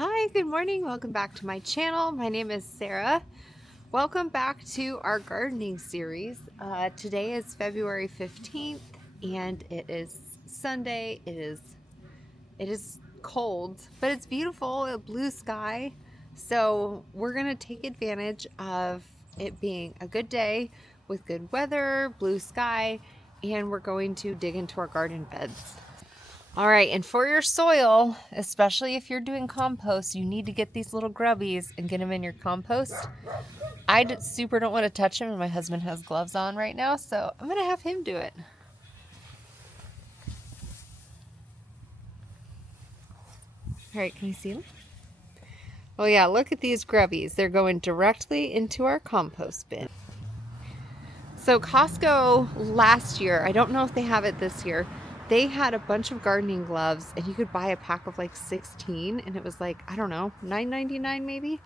Hi, good morning. Welcome back to my channel. My name is Sarah. Welcome back to our gardening series. Today is February 15th and it is Sunday. It is cold, but it's beautiful, a blue sky. So we're gonna take advantage of it being a good day with good weather, blue sky, and we're going to dig into our garden beds. All right, and for your soil, especially if you're doing compost, you need to get these little grubbies and get them in your compost. Super don't want to touch them, and my husband has gloves on right now, so I'm going to have him do it. All right, can you see them? Oh yeah, look at these grubbies. They're going directly into our compost bin. So Costco last year, I don't know if they have it this year, they had a bunch of gardening gloves and you could buy a pack of like 16 and it was like, I don't know, $9.99 maybe.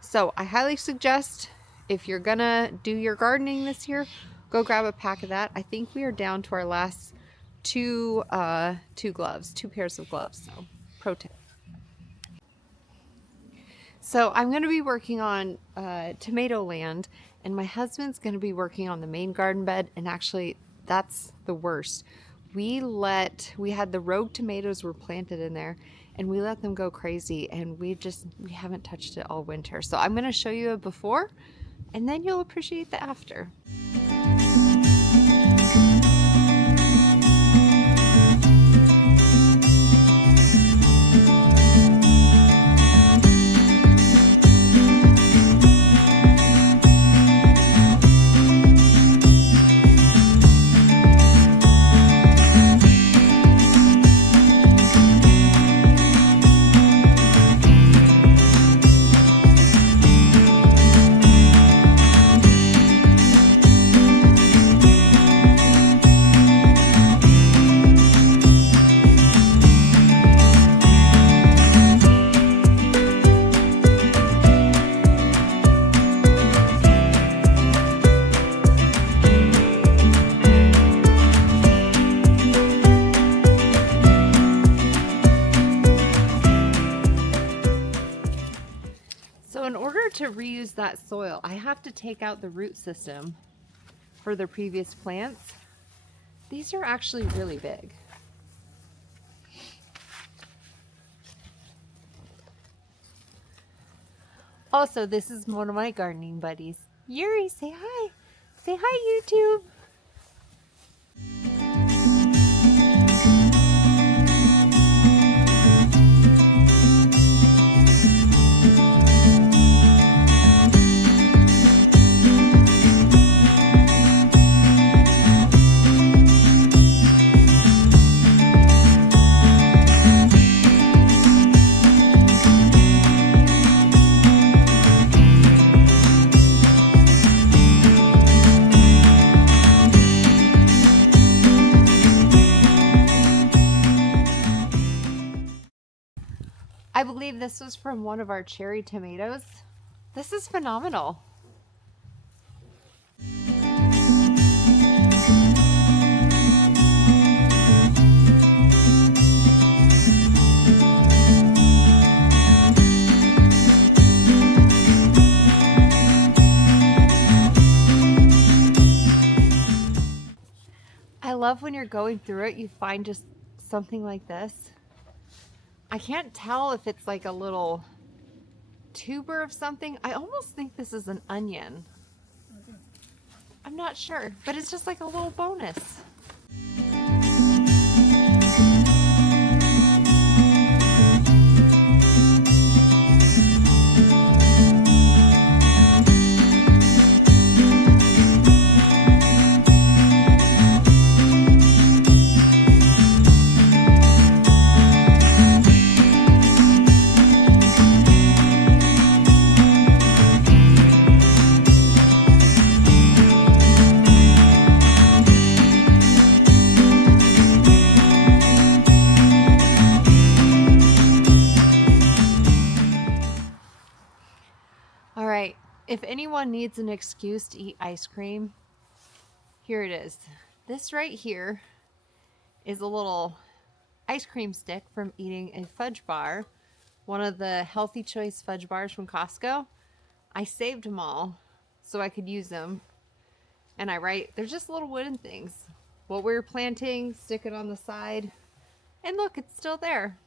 So I highly suggest if you're gonna do your gardening this year, go grab a pack of that. I think we are down to our last two pairs of gloves. So pro tip. So I'm going to be working on tomato land, and my husband's going to be working on the main garden bed, and actually that's the worst. We had the rogue tomatoes were planted in there, and we let them go crazy, and we haven't touched it all winter. So I'm going to show you a before, and then you'll appreciate the after. So in order to reuse that soil, I have to take out the root system for the previous plants. These are actually really big. Also, this is one of my gardening buddies. Yuri, say hi. Say hi, YouTube. I believe this was from one of our cherry tomatoes. This is phenomenal. I love when you're going through it, you find just something like this. I can't tell if it's like a little tuber of something. I almost think this is an onion. I'm not sure, but it's just like a little bonus. If anyone needs an excuse to eat ice cream, here it is. This right here is a little ice cream stick from eating a fudge bar one of the Healthy Choice fudge bars from Costco. I saved them all so I could use them. And I write, they're just little wooden things. What we were planting, stick it on the side. And look, it's still there.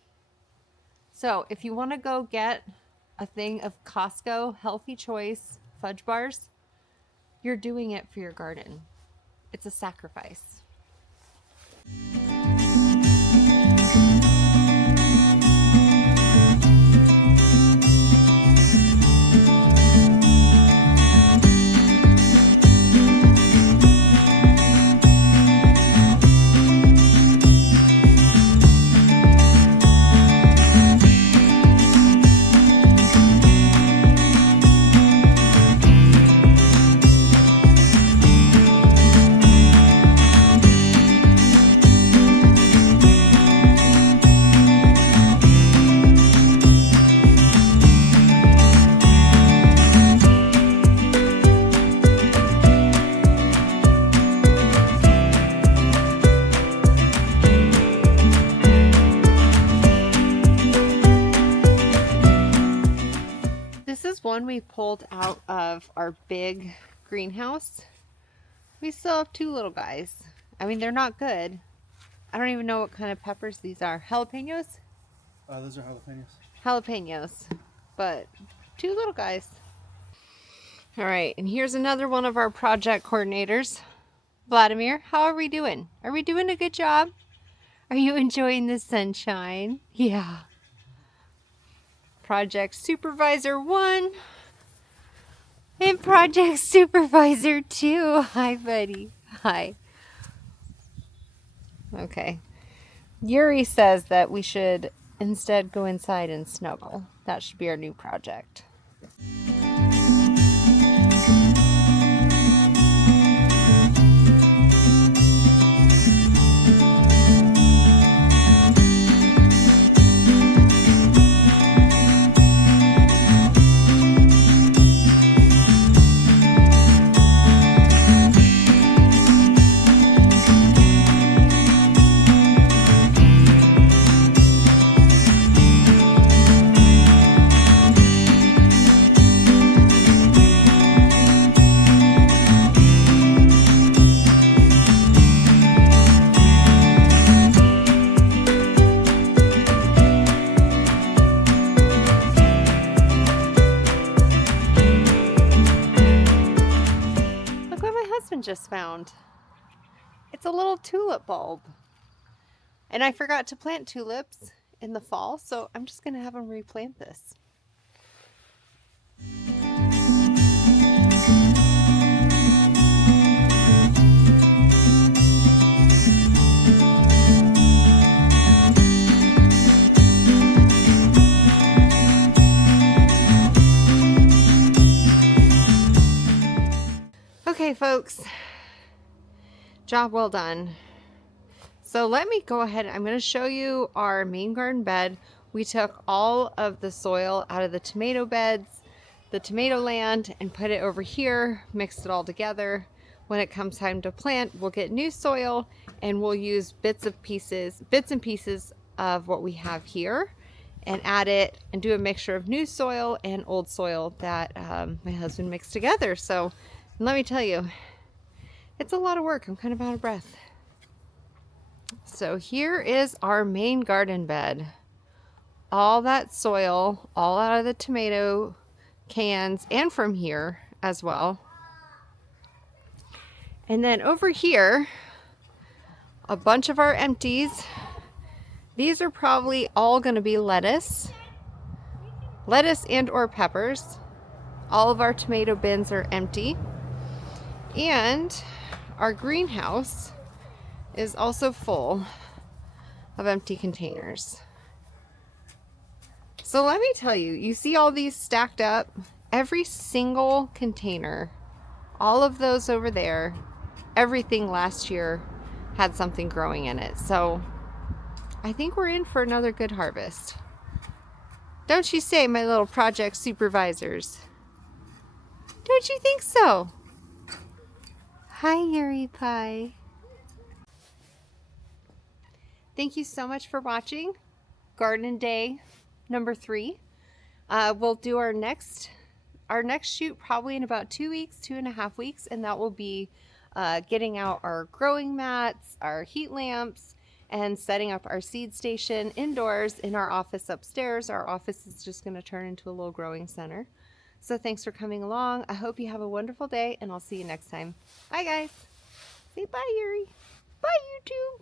So if you want to go get a thing of Costco Healthy Choice fudge bars, you're doing it for your garden. It's a sacrifice. This is one we pulled out of our big greenhouse. We still have two little guys. I mean, they're not good. I don't even know what kind of peppers these are. Jalapenos? Those are jalapenos. Jalapenos. But two little guys. All right, and here's another one of our project coordinators. Vladimir, how are we doing? Are we doing a good job? Are you enjoying the sunshine? Yeah. Project Supervisor 1 and Project Supervisor 2. Hi, buddy. Hi. Okay. Yuri says that we should instead go inside and snuggle. That should be our new project. Just found. It's a little tulip bulb. And I forgot to plant tulips in the fall, so I'm just going to have them replant this. Okay, folks, job well done. So let me go ahead. I'm going to show you our main garden bed. We took all of the soil out of the tomato beds, the tomato land, and put it over here, mixed it all together. When it comes time to plant, we'll get new soil and we'll use bits and pieces of what we have here and add it and do a mixture of new soil and old soil that my husband mixed together. So let me tell you, it's a lot of work. I'm kind of out of breath. So here is our main garden bed. All that soil, all out of the tomato cans and from here as well. And then over here, a bunch of our empties. These are probably all going to be lettuce and or peppers. All of our tomato bins are empty. And our greenhouse is also full of empty containers. So let me tell you, you see all these stacked up? Every single container, all of those over there, everything last year had something growing in it. So I think we're in for another good harvest. Don't you say, my little project supervisors? Don't you think so? Hi, Yuri Pie. Thank you so much for watching Garden Day number 3. We'll do our next shoot probably in about 2 weeks, 2.5 weeks, and that will be getting out our growing mats, our heat lamps, and setting up our seed station indoors in our office upstairs. Our office is just going to turn into a little growing center. So thanks for coming along. I hope you have a wonderful day, and I'll see you next time. Bye, guys. Say bye, Yuri. Bye, YouTube.